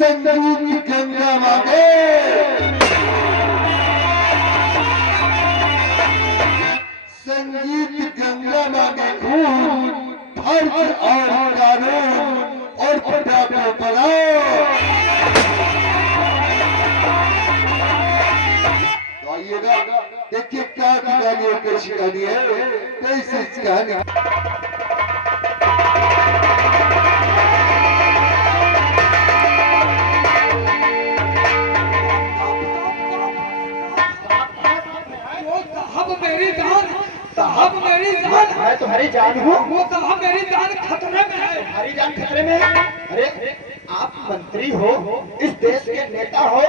संगीत गंगा मांगे, संगीत गंगा मांगे खून, फर्ज और कानून और पटाखों बनाओ। तो आइएगा, देखिए क्या कहानी है, कैसी कहानी है, कैसी कहानी। साहब मेरी जान, मैं तुम्हारी जान हूँ। वो साहब मेरी जान खतरे में है। तुम्हारी जान खतरे में है? अरे आप मंत्री हो, इस देश के नेता हो,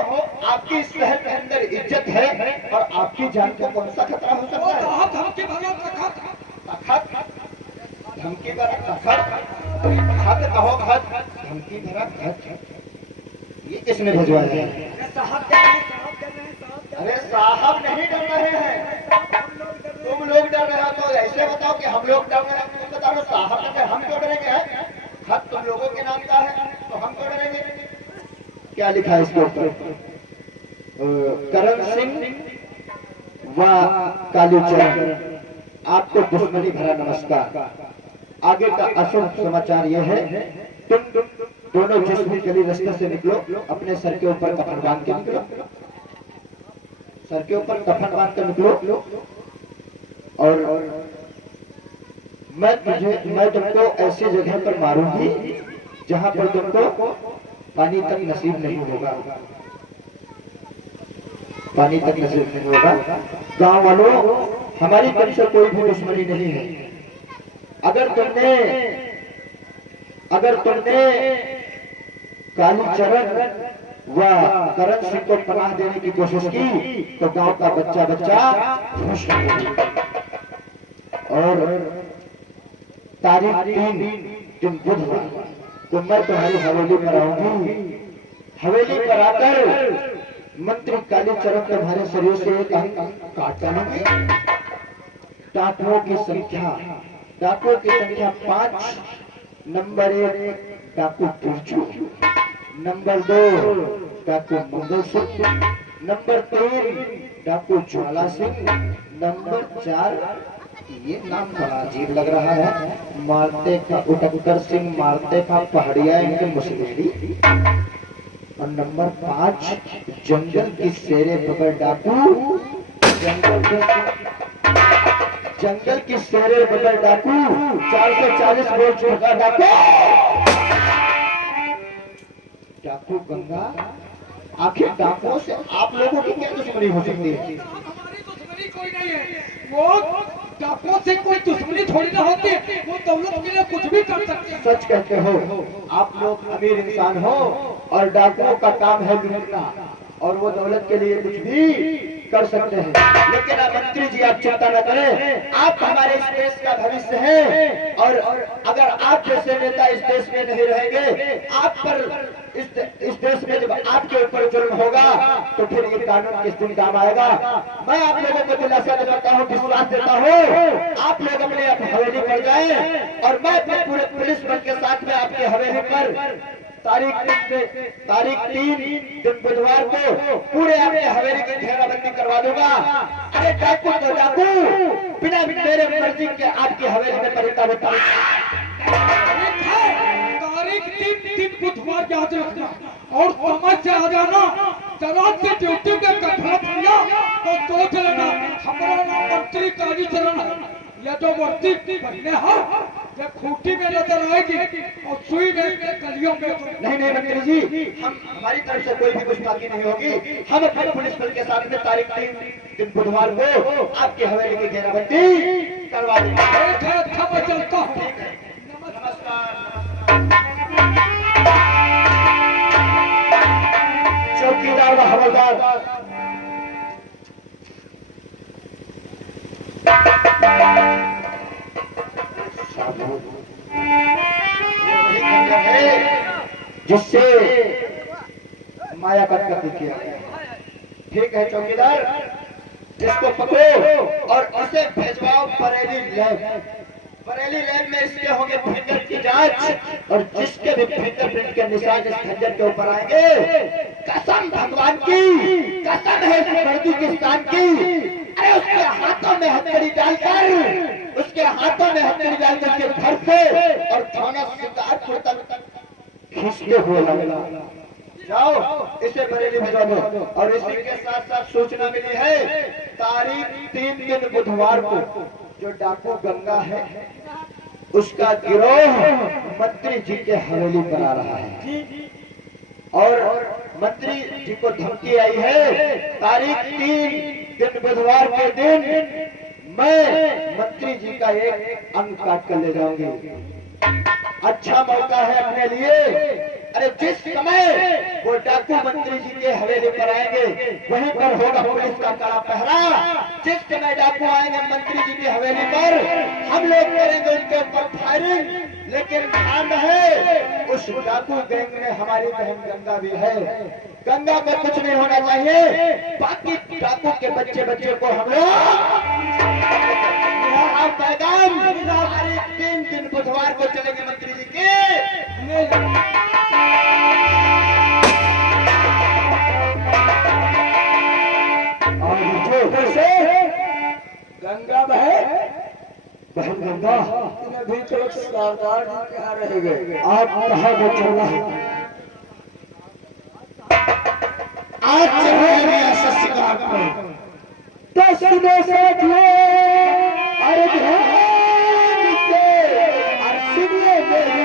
आपकी इस शहर के अंदर इज्जत है और आपकी जान को कौन सा खतरा हो सकता है? साहब धमकी भरा तखत, धमकी भरा तखत, खत कहो खत, धमकी भरा खत, ये किसने भिजवाया है? अरे साहब नहीं डर रहे हैं, तुम लोग डर रहे हो। तो ऐसे बताओ कि हम लोग डर रहे हैं, तुम बता रहे साहब डर, हम क्यों डरेंगे? खत तुम लोगों के नाम का है तो हम क्यों डरेंगे? क्या लिखा है इसके ऊपर? करण सिंह व कालीचरण, आपको दुश्मनी भरा नमस्कार। आगे का अशुभ समाचार यह है, तुम दोनों जिस भी गली रास्ते से निकलो, अपने सर के ऊपर कफन बांध के निकलो, सर के ऊपर कफन बांध कर निकलो। और मैं तुमको ऐसी जगह पर मारूंगी जहां पर तुमको पानी तक नसीब नहीं होगा, पानी तक नसीब नहीं होगा। गांव वालों, हमारी तरफ से कोई भी दुश्मनी नहीं है। अगर तुमने कालीचरण व करण सिंह को पनाह देने की कोशिश की तो गांव का बच्चा खुश होगा। और तारीख 3 दिन बुधवार को मैं तुम्हारी हवेली पर आऊंगी। हवेली पर आकर मंत्री कालीचरण तुम्हारे शरीर से एक अंग काट डालूंगी। डाकुओं की संख्या 5। नंबर 1 डाकू बिरजू, नंबर 2 डाकू मंगलसूत्र, नंबर 3 डाकू ज्वाला सिंह, नंबर 4, ये नाम बड़ा अजीब लग रहा है, मारते का उटक्कर सिंह, मारते का पहाड़िया इनके मुसलेरी, और नंबर 5 जंगल की शेरे बगर डाकू, जंगल की शेरे बगर डाकू, 440 बोल चुका डाकू, डाकू गंगा। आखिर डाकुओं से आप लोगों की क्या दुश्मनी हो सकती है? हमारी दुश्मनी कोई नहीं है। वो डाकुओं से कोई दुश्मनी थोड़ी ना होती है, वो दौलत के लिए कुछ भी कर सकते हैं। सच कहते हो, आप लोग अमीर इंसान हो और डाकुओं का काम है लूटना, और वो दौलत के लिए कुछ भी कर सकते हैं। लेकिन आप मंत्री जी, आप चिंता न करें, आप हमारे इस देश का भविष्य हैं, और अगर आप जैसे नेता इस देश में नहीं रहेंगे, आप पर इस देश में जब आपके ऊपर जुल्म होगा तो फिर ये कानून किस दिन काम आएगा? मैं आप लोगों को दिलासा दिलाता हूँ, विश्वास देता हूँ, आप लोग अपने हवेली पर जाएं और मैं अपने पूरे पुलिस बल के साथ में आपके हवेली पर तारीख 3 दिन बुधवार को पूरे आपके हवेली की घेराबंदी करवा दूंगा। अरे डाकू तो डाकू, बिना मेरे मर्जी के आपकी हवेली में परिता होता। तारीख 3 दिन बुधवार याद रखना और समझ से आ जाना। जरा से ड्यूटी में कठोर किया तो सोच लेना हमारा नाम मंत्री कालीचरण है। यह जो वर्दी पहने हैं, यह खूंटी में नजर आएगी और सुई में गलियों में। नहीं मंत्री जी, हमारी तरफ से कोई भी गुस्ताखी नहीं होगी। हम अपने पुलिस बल के साथ में तारीख 3 दिन बुधवार को आपकी हवेली की घेराबंदी करवा देंगे। अच्छा मैं चलता हूँ। नमस्कार। चौकीदार व हवलदार, जिससे माया का कत्ल किया गया। ठीक है चौकीदार, इसको पकड़ो और इसे भेजवाओ बरेली लैब। बरेली लैब में इसके होंगे फिंगर की जांच और जिसके भी फिंगरप्रिंट के निशान इस खंजर के ऊपर आएंगे, कसम भगवान की, कसम है इस वर्दी के स्थान की, अरे उसके हाथों में हथकड़ी डालकर, उसके हाथों में हथकड़ी डालकर के घर से और थाना शिकारपुर तक खींचते हुए लगेगा। जाओ इसे बरेली भेजा दो। और इसी के साथ साथ सूचना मिली है, तारीख 3 दिन बुधवार को जो डाकू गंगा है उसका गिरोह मंत्री जी के हवेली पर आ रहा है और मंत्री जी को धमकी आई है, तारीख 3 दिन बुधवार के दिन मैं मंत्री जी का एक अंग काट कर ले जाऊंगी। अच्छा मौका है अपने लिए। अरे जिस समय वो डाकू मंत्री जी के हवेली पर आएंगे वहीं पर होगा पुलिस का कड़ा पहरा। जिस समय डाकू आएंगे मंत्री जी की हवेली पर हम लोग करेंगे उनके ऊपर फायरिंग, लेकिन ध्यान रहे उस डाकू गैंग में हमारी बहन गंगा भी है। गंगा को कुछ नहीं होना चाहिए। बाकी डाकू के बच्चे को हम लोग पैगाम 3 दिन बुधवार को चलेंगे मंत्री जी के। गंगा बहन गंगा भी तो सरदार जी के यहाँ रह गए। आप कहाँ को चलना है? आज चले रियासत शिकारपुर। तो सुनो साथियों, अरे ध्यान से और सुनिए मेरी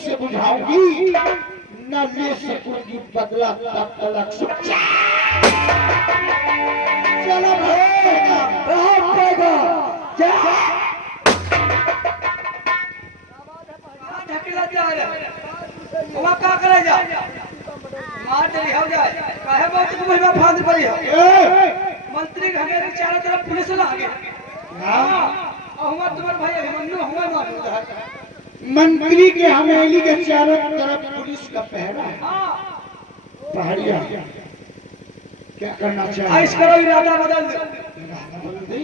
से बुझाऊंगी, न ले सकूंगी बदला तब तलक। चलो का करे जा मार चली हो जाए काहे बहुत तुम्हें में फांद पड़ी है। मंत्री घरे के चारों तरफ पुलिस लागे। हां हुआ तुम्हारे भाई अभिमन्यु हुआ मार मंत्री के हवेली के चारों तरफ पुलिस का पहरा है। पहाड़िया क्या करना चाहिए? ऐश करो, इरादा बदल दो,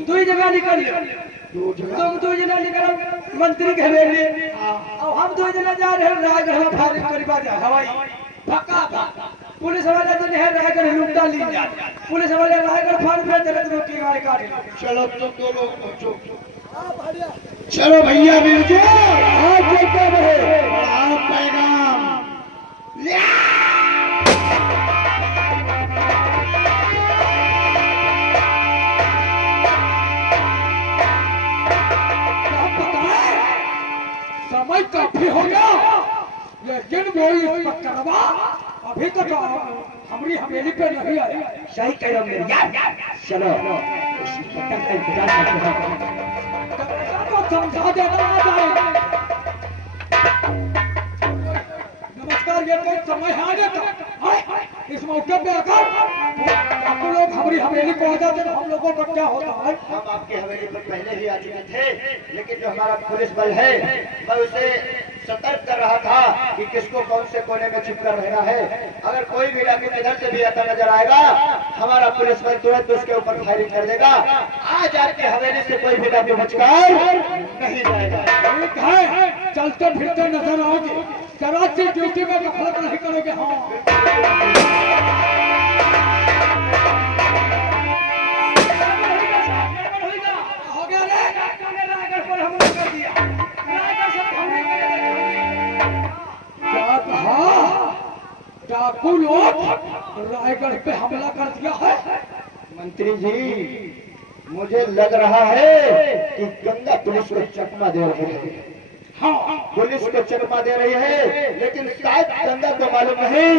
दो जगह निकल तुम 2 जना निकल मंत्री के हवेली और हम 2 जना जा रहे हैं रायगढ़ में फायरिंग करीबा जा हवाई पक्का पुलिस वाले तो नहीं रायगढ़ लुटा ली जा पुलिस वाले रायगढ़ फाड़ पे चले तो की गाड़ी काट। चलो तुम 2 लोग पहुंचो। चलो भैया मिलके आज चलते रहे बढ़ाओ पैगाम। समय काफी हो गया लेकिन वो करवा अभी तक हमारी हवेली पे नहीं आया। सही कह रहे हो मेरे यार। चलो उसी पत्थर का इंतजार करते हैं। तो समझा देना आ जाए। नमस्कार, ये कोई समय है आने का? इस मौके पे आकर आप लोग हमारी हवेली को आ जाते तो हम लोगों को क्या होता है? हम आपकी हवेली पर पहले ही आ चुके थे, लेकिन जो हमारा पुलिस बल है मैं उसे सतर्क कर रहा था कि किसको कौन से कोने में छिप कर रहना है। अगर कोई भी डाकू इधर से भी आता नजर आएगा, हमारा पुलिस बल तुरंत उसके ऊपर फायरिंग कर देगा। आज आपकी हवेली से कोई भी डाकू बचकर नहीं जाएगा। ठीक है, चलते फिरते नजर आओगे, जरा सी ड्यूटी में गफलत नहीं करोगे। हाँ हो गया रे, रायगढ़ पर हमला कर दिया, रायगढ़ से हमले क्या कहा? डाकू लोग रायगढ़ पे हमला कर दिया है। मंत्री जी, मुझे लग रहा है कि गंगा पुलिस को चकमा दे रही है। हाँ पुलिस को चकमा दे रही है, लेकिन शायद गंगा को मालूम नहीं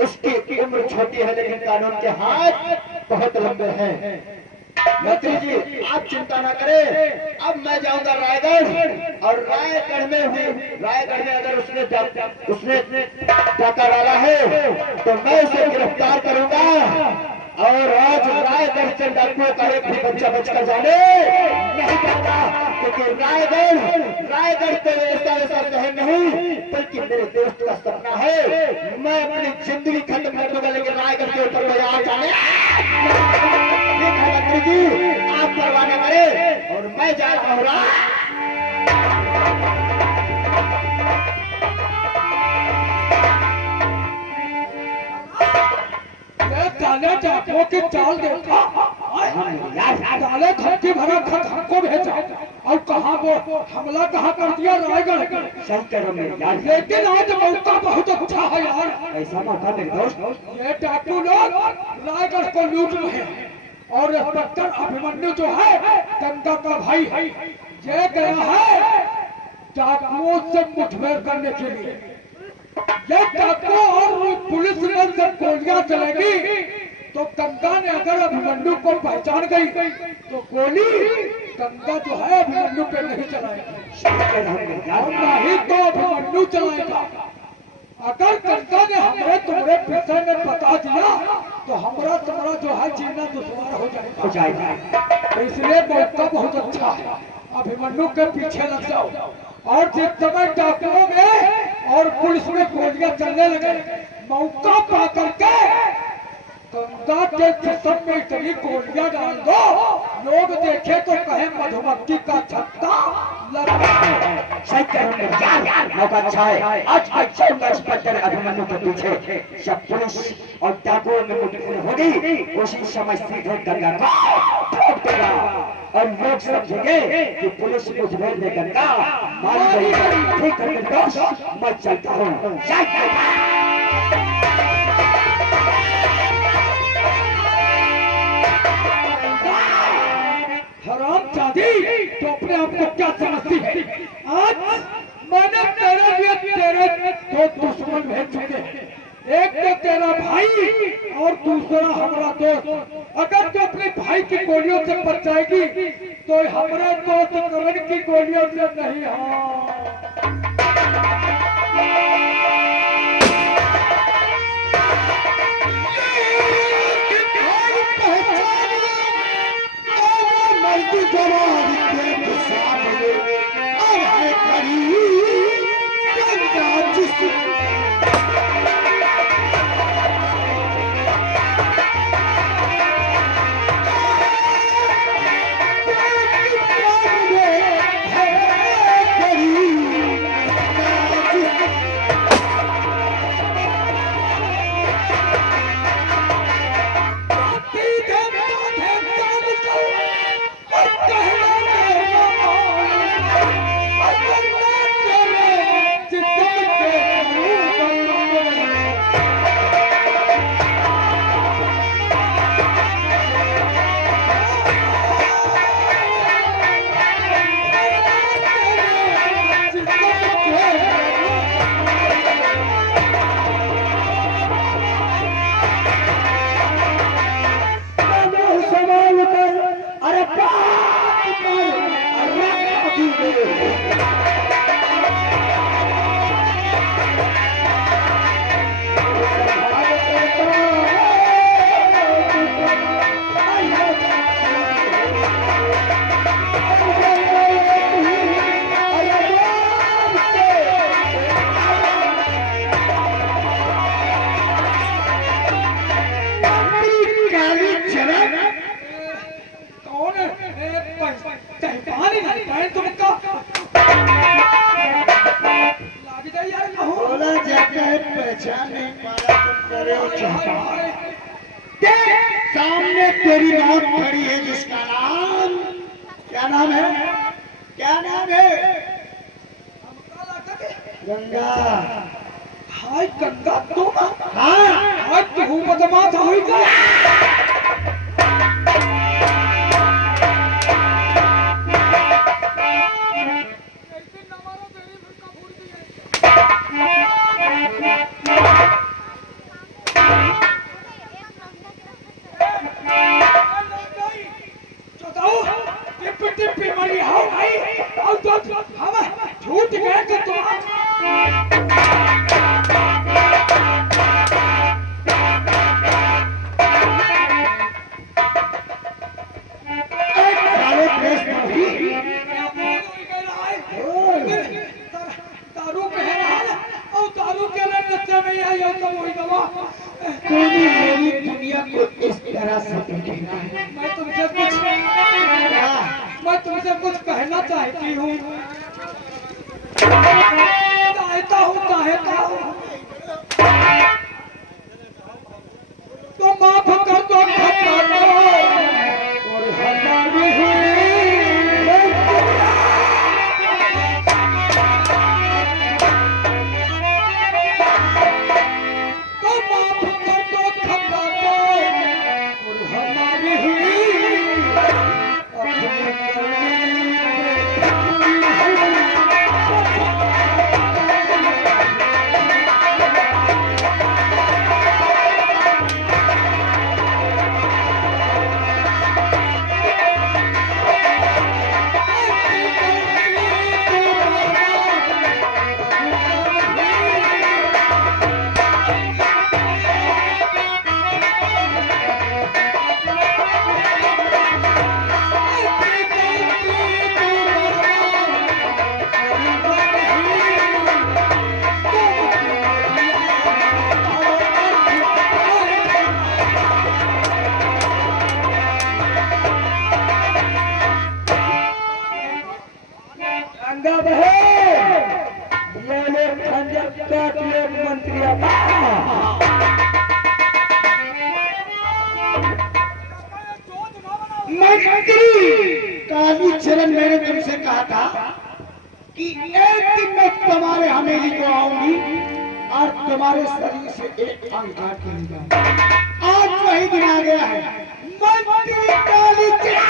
उसकी उम्र छोटी है, लेकिन कानून के हाथ बहुत लंबे हैं। मंत्री जी, आप चिंता न करें, अब मैं जाऊंगा रायगढ़, और रायगढ़ में अगर उसने डाका डाला है तो मैं उसे गिरफ्तार करूंगा, और आज रायगढ़ से डाकुओं का एक भी बच्चा बचकर जाने नहीं देगा, क्योंकि रायगढ़ तो ऐसा शहर नहीं बल्कि मेरे दोस्त का सपना है। मैं अपनी जिंदगी खत्म कर दूंगा, लेकिन रायगढ़ के ऊपर कोई आ जाने मंत्री जी, आप परवाह न करें, और मैं जा रहा हूँ। ताले डाकुओं की चाल देखा, ताले धमकी भरा खत हमको भेजा, और कहाँ वो हमला कहाँ कर दिया? रायगढ़। सही कह रहे हैं यार, लेकिन आज मौका बहुत अच्छा है यार। ऐसा मौका मेरे दोस्त, ये डाकू लोग रायगढ़ को लूट रहे हैं, और इंस्पेक्टर अभिमन्यु जो है गंगा का भाई है, ये गया है डाकुओं से मुठभेड़ करने के लिए। ये डाकू और पुलिस में जब गोलियां चलेगी तो गंगा ने अगर अभिमन्यु को पहचान गई तो गोली गंगा जो है अभिमन्यु पे नहीं चलाएगी, और नहीं तो अभिमन्यु चलाएगा। अगर गंगा ने हमारे तुम्हारे विषय में बता दिया तो हमारा तुम्हारा जो है जीना दुश्वार हो जाएगा। तो इसलिए मौका बहुत अच्छा है, अभिमन्यु के पीछे लग जाओ, और जिस समय डाकुओं में और पुलिस में गोलियां चलने लगे, मौका पा करके गंगा के जिस्म में इतनी गोलियां डाल दो, लोग देखे तो कहे मधुमक्खी का छत्ता लगा। सही कह रहे हैं यार, मौका अच्छा है। आज मैं जाऊंगा इंस्पेक्टर अभिमन्यु के पीछे, जब पुलिस और डाकुओं में मुठभेड़ होगी उसी समय सीधे गंगा को ठोक देगा, और लोग समझेंगे कि पुलिस मुठभेड़ में गंगा मान गई। ठीक है दोस्त, मैं चलता हूँ। हरामजादी, तो अपने आप को क्या समझती है? आज मैंने तेरे लिए तेरे दो दुश्मन भेज चुके हैं, एक तो तेरा भाई और दूसरा हमारा दोस्त। अगर तू अपने भाई की गोलियों से बच जाएगी तो हमारे दोस्त करण की गोलियों से नहीं। हाँ पहचान नहीं पाया तुम करे हो चाहता। देख सामने तेरी मौत खड़ी है जिसका नाम क्या नाम है? क्या नाम है? गंगा। हाय गंगा तुम? हाँ हाय तू बदमाश हुई का? झूठ गए तो तुम सारे देश में भी दारू कह रहा है और दारू के लिए नशे में आई हो तो वही दवा। तूने मेरी दुनिया को इस तरह से देखेगा है। मैं तुमसे कुछ कहना चाहती हूँ। चाहता हूँ तो माफ कर दो और हमारी तो माफ कर दो खता दो और हमारी गंगा बहन ये लोग खंजर काट ले मंत्री आता। मंत्री काली चरण मैंने तुमसे कहा था कि एक दिन मैं तुम्हारे हवेली को आऊंगी और तुम्हारे शरीर से एक अंग काट के निकालूंगा। आज वही दिन आ गया है। मंत्री काली चरण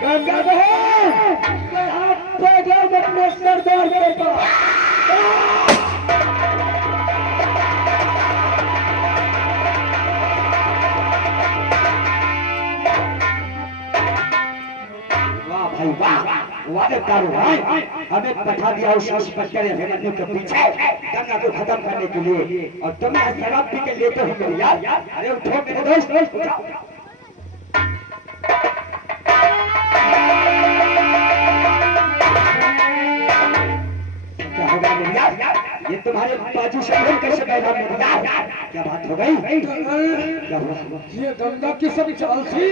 गंगा बहन हाथ पे जाओ अपने सरदार के पास। वाह भाई वाह, वादे कार्रवाई हमें पठा दिया उस इंस्पेक्टर अभिमन्यु के पीछे दंगा को खत्म करने के लिए, और तुम आज शराब पी के लेते हो मेरे यार। अरे उठो मेरे दोस्त, उठाओ। क्या होगा मेरे यार? ये तुम्हारे बाजू से हम कैसे पैदा मेरे यार? क्या बात हो गई? क्या हुआ? ये गंगा की सब चाल थी।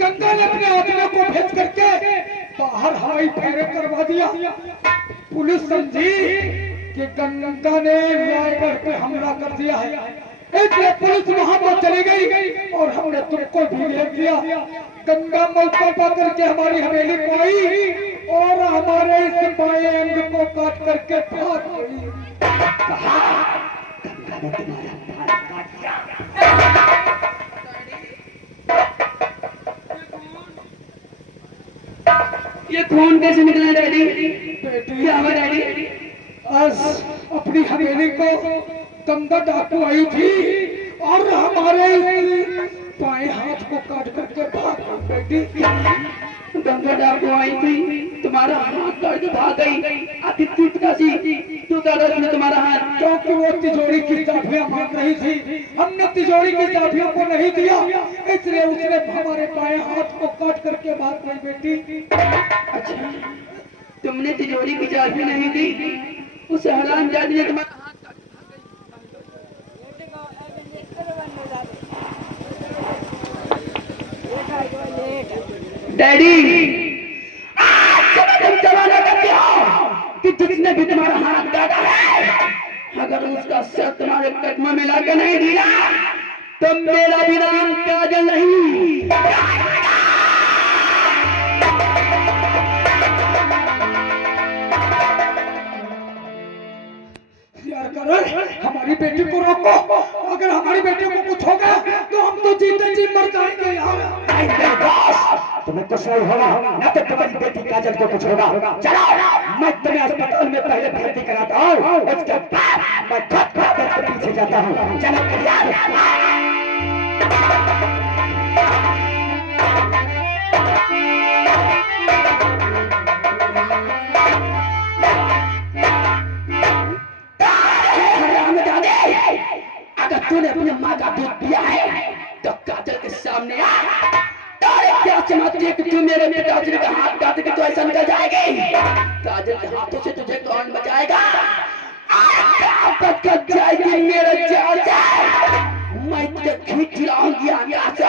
गंगा ने अपने आदमियों को भेज करके बाहर हवाई फेरे करवा दिया। पुलिस समझी कि गंगा ने रायगढ़ पे हमला कर दिया है, इसलिए पुलिस वहां पर चली गई और हमने तुमको भी ले लिया। गंगा मौका पा करके हमारी हवेली को आई और हमारे इस बाएं अंग को काट करके भाग गई। कहा गंगा ने तुम्हारा प्राण काट दिया। ये खून कैसे निकला डैडी? बेटी क्या हुआ डैडी? आज अपनी हवेली को गंगा डाकू आई थी और हमारे बाएं हाथ को काट करके भाग गई। बेटी गंगा डाकू आई थी, तुम्हारा हाथ काट के भाग गई। आदित्य पिताजी क्यों काटा उसने तुम्हारा हाथ? क्योंकि वो तिजोरी की चाबियां मांग रही थी। हमने तिजोरी की चाबियों को नहीं दिया, इसलिए उसने हमारे बाएं हाथ को काट करके भाग गई। बेटी अच्छा, तुमने तिजोरी की चाबी नहीं दी, उस हरामजादी ने तुम्हारा हाथ काट डैडी आज से तुम जमाना करते हो कि जिसने भी तुम्हारा हाथ काटा है अगर उसका सिर तुम्हारे कदमों में लाके नहीं दिया तो मेरा भी नाम काजल नहीं। यार करण, हमारी बेटी को रोको। अगर हमारी बेटी को कुछ हो गया तो हम तो जीते जी मर जाएंगे यार। तुम्हें कुछ नहीं होगा ना तो तुम्हारी बेटी काजल को कुछ होगा। चलो मैं तुम्हें अस्पताल में पहले भर्ती कराता हूँ, उसके बाद मैं खत के पीछे जाता हूँ। चलो अगर तूने अपनी माँ का दूध पिया है तो काजल के सामने आ। क्या समझती है कि तू मेरे पिताजी का हाथ काट के तो ऐसा निकल जाएगी? काजल के हाथों से तुझे कौन बचाएगा? कट जाएगी मेरे जान से। मैं तुझे खींच लाऊंगी आकाश से।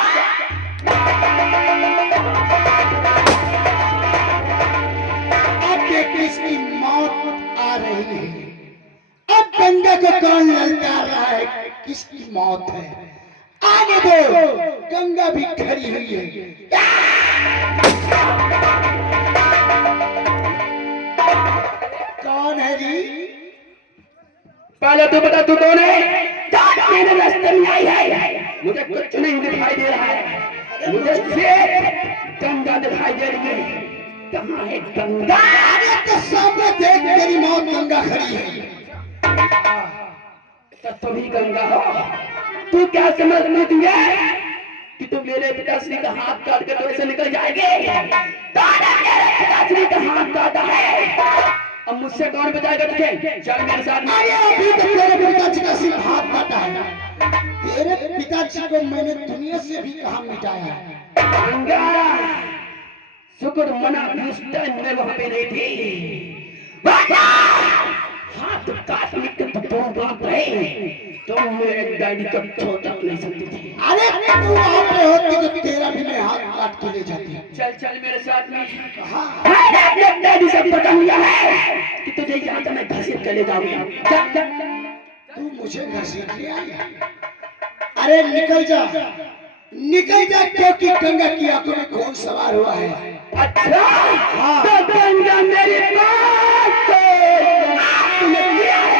आपके किसकी मौत आ रही है। अब गंगा को कौन ललकार रहा है, किसकी मौत है? आने दो, गंगा भी खड़ी हुई है। कौन है जी? पहले तू बता तू कौन है? मेरे रास्ते में आई है, मुझे कुछ नहीं दिखाई दे रहा है। मुझे सिर्फ गंगा दिखाई दे रही है। कहाँ है गंगा? अरे तो सामने देख, तेरी मौत गंगा खड़ी है। तो भी गंगा हो। तू क्या समझ में दिया कि तू मेरे पिताश्री का हाथ काट कर तो ऐसे निकल जाएगी? मेरे पिताश्री का हाथ काटा है, अब मुझसे कौन बचाएगा तुझे? चल मेरे साथ। अभी तो तेरे पिताजी का सिर्फ हाथ काटा है। तेरे पिताजी को मैंने दुनिया से भी कहा मिटाया है। गंगा शुक्र मना भी उस टाइम में वहां पे नहीं थी। हाथ काटने के तो तुम बाप रहे, तुम मेरे डैडी को छोड़ नहीं सकती थी। अरे तू वहां पे होती तो तेरा भी मैं हाथ काट के ले जाती। चल चल मेरे साथ में। मैंने अपने डैडी से पता लिया है कि तुझे यहाँ से मैं घसीट कर ले जाऊंगा। तू मुझे घसीट ले आई? अरे निकल जा, निकल जा, क्योंकि गंगा की आंखों में खून सवार हुआ है। अच्छा तो गंगा मेरे पास है। तुम्हें लिया है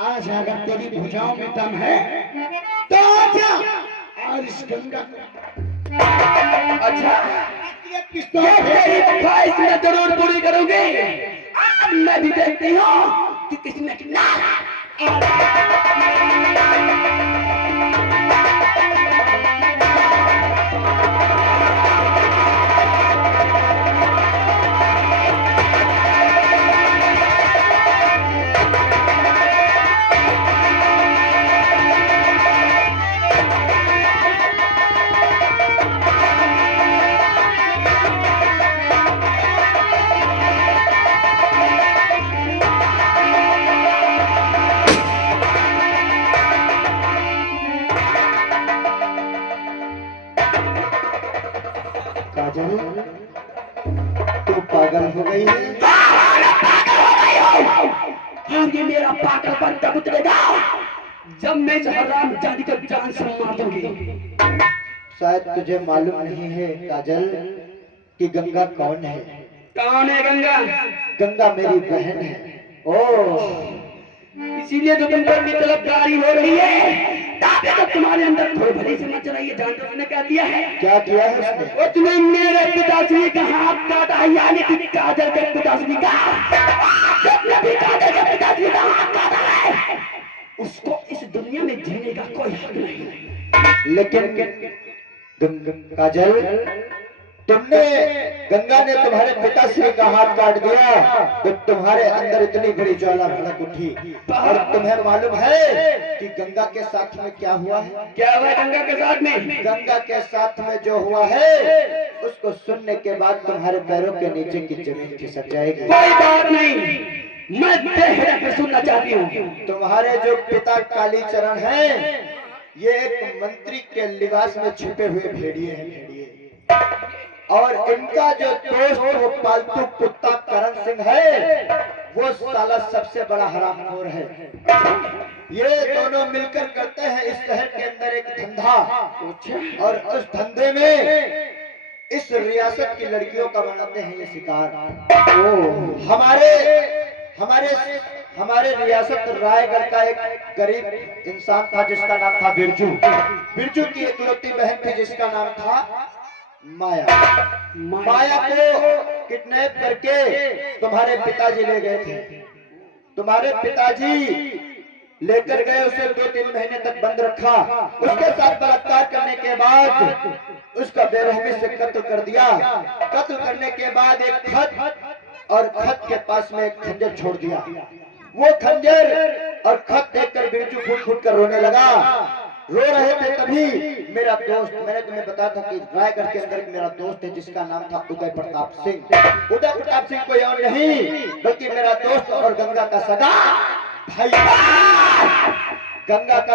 आज अगर तेरी भुजाओं में दम है तो आजा और इस गंगा अच्छा ख्वाहिश मैं जरूर पूरी करूंगी। आज मैं भी देखती हूँ कि किसमें कितना। काजल, तू पागल हो गई है? और ये मेरा पागलपन तब उतरेगा जब मैं इस हराम जानी को जान से मार दूंगी। शायद तुझे मालूम नहीं है काजल कि गंगा कौन है। कौन है गंगा? गंगा मेरी बहन है। ओह, इसीलिए जो तुम पर तलबगारी हो रही है, ताकि तो तुम्हारे अंदर थोड़ी भली से मच रही है। जानते हो उसने क्या किया है? क्या किया है उसने? उसने मेरे पिताश्री का हाथ काटा है, यानी कि काजल के पिताश्री का। जिसने भी काजल के पिताश्री का हाथ काटा है, उसको इस दुनिया में जीने का कोई हक नहीं। लेकिन काजल, तुमने गंगा ने तुम्हारे पिताश्री का हाथ काट दिया तो तुम्हारे अंदर इतनी बड़ी ज्वाला भड़क उठी। और तुम्हें मालूम है कि गंगा के साथ में क्या हुआ है? क्या हुआ गंगा के साथ में? गंगा के साथ में जो हुआ है उसको सुनने के बाद तुम्हारे पैरों के नीचे की जमीन खिसक जाएगी। कोई बात नहीं, मैं बेहरा पे सुनना चाहती हूँ। तुम्हारे जो पिता कालीचरण हैं, ये एक मंत्री के लिबास में छुपे हुए भेड़िए हैं, भेड़िए। और इनका जो दोस्त वो पालतू कुत्ता करण सिंह है, वो साला सबसे बड़ा हरामखोर है। ये दोनों मिलकर करते हैं इस शहर के अंदर एक धंधा, और उस धंधे में इस रियासत की लड़कियों का बनाते हैं ये शिकार। हमारे रियासत रायगढ़ का एक गरीब इंसान था जिसका नाम था बिरजू। बिरजू की इकलौती बहन थी जिसका नाम था माया। माया को किडनैप करके तुम्हारे पिताजी ले गए थे। तुम्हारे पिताजी लेकर गए, उसे 2-3 महीने तक बंद रखा। उसके साथ बलात्कार करने के बाद उसका बेरहमी से कत्ल कर दिया। कत्ल करने के बाद एक खत और खत के पास में एक खंजर छोड़ दिया। वो खंजर और खत देखकर बिरजू फूट फूट कर रोने लगा। रो रहे थे तभी मेरा दोस्त, मैंने तुम्हें बताया था कि रायगढ़ के अंदर मेरा दोस्त है जिसका नाम था उदय प्रताप सिंह। उदय प्रताप सिंह कोई और नहीं बल्कि मेरा दोस्त और गंगा का सगा भाई। गंगा का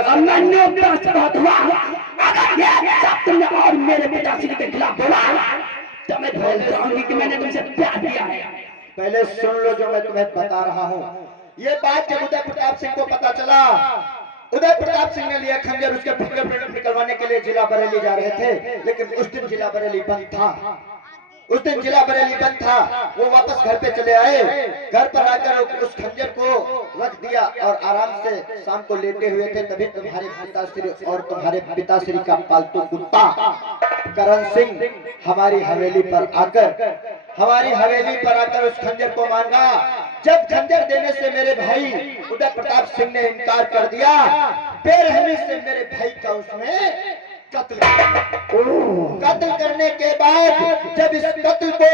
तुमने और मेरे पिताश्री के खिलाफ बोला तो मैं बोलता हूँ कि मैंने तुमसे प्यार किया है। पहले सुन लो जो मैं तुम्हें बता रहा हूँ। ये बात जब उदय प्रताप सिंह को पता चला, उदय प्रताप सिंह ने लिया खंजर, उसके फिंगरप्रिंट निकलवाने के लिए जिला बरेली जा रहे थे। लेकिन उस दिन जिला बरेली बंद था। उस दिन जिला बरेली बंद था। वो वापस घर पे चले आए। घर पर आकर उस खंजर को रख दिया और आराम से शाम को लेटे हुए थे। तभी तुम्हारे पिताश्री और तुम्हारे पिताश्री का पालतू कुत्ता करण सिंह हमारी हवेली पर आकर उस खंजर को मांगा। जब खंजर देने से मेरे भाई उदय प्रताप सिंह ने इनकार कर दिया, बेरहमी से मेरे भाई का उसने कत्ल करने के बाद जब इस कत्ल को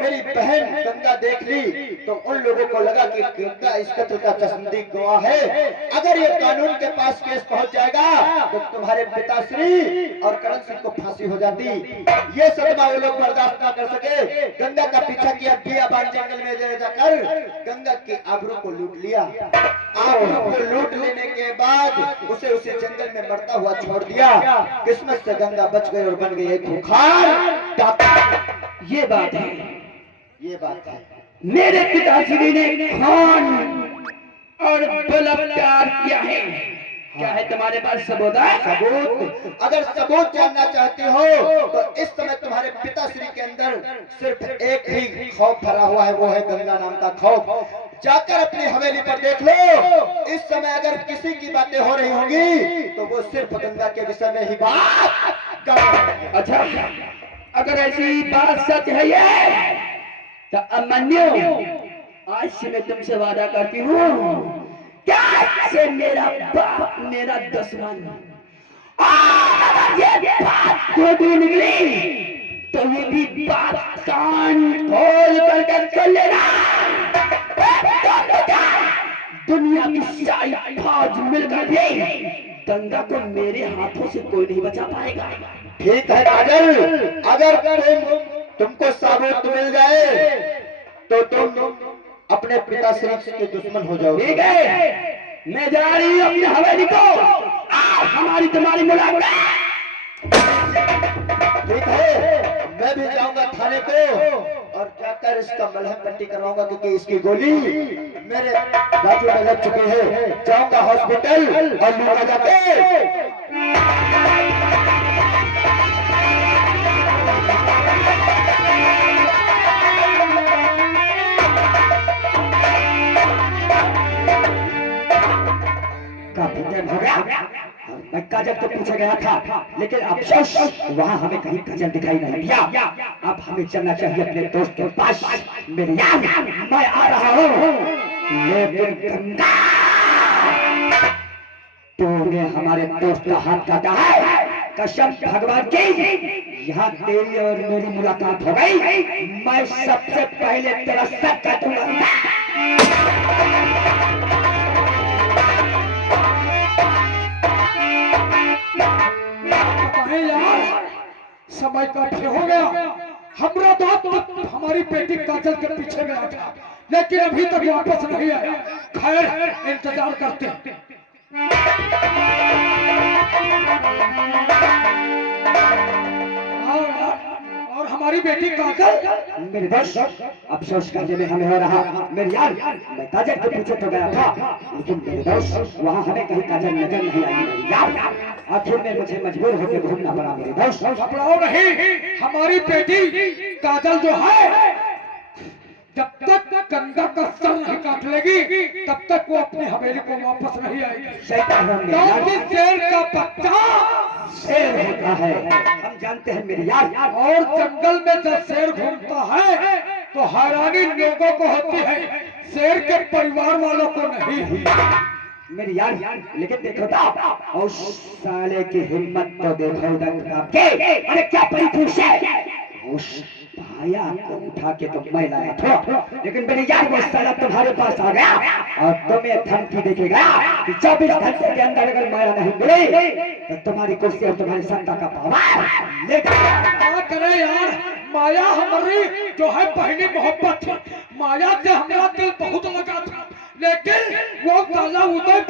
मेरी बहन गंगा देख ली तो उन लोगों को लगा कि गंगा इस कत्ल का चश्मदीद गवाह है। अगर ये कानून के पास केस पहुंच जाएगा तो तुम्हारे पिताश्री और करण सिंह को फांसी हो जाती। ये सदमा वो लोग बर्दाश्त न कर सके। गंगा का पीछा किया, बियाबान जंगल में ले जाकर गंगा की आबरू को लूट लिया। आबरू को लूट लेने के बाद उसे उसी जंगल में मरता हुआ छोड़ दिया। किस्मत से गंगा बच गई और बन गई एक खूंखार डाकू। ये बात है, ये बात है। मेरे पिताश्री ने खून और बलात्कार किया है। क्या है तुम्हारे पास सबूत? सबूत? अगर सबूत जानना चाहती हो तो इस समय तुम्हारे पिताश्री के अंदर सिर्फ एक ही खौफ भरा हुआ है, वो है गंगा नाम का खौफ। जाकर अपनी हवेली पर देख लो। इस समय अगर किसी की बातें हो रही होंगी तो वो सिर्फ गंगा के विषय में ही बात कर रहे हैं। अच्छा, अगर ऐसी बात सच है ये तो अमन्यो, आज से मैं तुमसे वादा करती हूँ क्या से मेरा बाप मेरा दुश्मन, और ये बात खोटी निकली तो ये भी बात कान खोल कर कर लेना। दुनिया की सारी फौज मिलकर भी गंगा को मेरे हाथों से कोई नहीं बचा पाएगा। ठीक है काजल, अगर तुमको सबूत मिल जाए तो तुम अपने पिताश्री के दुश्मन हो जाओगे। ठीक है, मैं जा रही हूँ अपनी हवेली को। आज हमारी तुम्हारी मुलाकात। ठीक है, मैं भी जाऊंगा थाने को और जाकर इसका मलहम पट्टी करवाऊंगा क्योंकि इसकी गोली मेरे बाजू में लग चुकी है। जाऊंगा हॉस्पिटल और लूंगा जाके। काफी टाइम हो गया। मैं काजल को पूछा गया था लेकिन अफसोस वहाँ हमें कहीं काजल दिखाई नहीं दिया। अब हमें चलना चाहिए अपने दोस्त के पास। मेरे यार, मैं आ रहा हूँ। लेकिन गंगा, तूने हमारे दोस्त का हाथ काटा है। कसम भगवान की, यहाँ तेरी और मेरी मुलाकात हो गई, मैं सबसे पहले तेरा सर काटूंगा। बताएं यार, समय काफी हो गया। हमरा बाप हमारी बेटी काजल के पीछे गया था, लेकिन अभी तक वापस नहीं आया। खैर इंतजार करते हैं। और हमारी बेटी काजल, मेरे दोस्त, अफसोस करने में हमें हो रहा मेरे यार, मैं काजल के पीछे तो गया था, लेकिन मेरे दोस्त वहाँ हमें कहीं काजल नजर नहीं आई मेरे यार। आखिर में मुझे मजबूर होकर घूमना पड़ा मेरे दोस्त। घबराओ नहीं, हमारी बेटी काजल जो है, जब तक गंगा का सर नहीं काट लेगी तब तक वो अपनी हवेली को वापस नहीं आएगी। सही कह रहा हूं मेरे यार। क्योंकि शेर का बच्चा शेर होता है, हम जानते हैं मेरे यार। और जंगल में जब शेर घूमता है तो हैरानी लोगों को होती है, शेर के परिवार वालों को नहीं। मेरे यार, लेकिन देखो तो उस साले की हिम्मत तो देखो डंका के। अरे क्या परिपूछ है, उस भाया को उठा के तो मैं लाया था, लेकिन मेरे यार वो साला तुम्हारे पास आ गया और तुम्हें धमकी देखेगा कि 24 घंटे के अंदर अगर माया नहीं मिली तो तुम्हारी कुर्सी और तुम्हारी सत्ता का पावर लेकर। क्या करे यार, माया हमारी जो है पहली मोहब्बत थी, माया से हमारा दिल बहुत लगा था, लेकिन वो साला उदय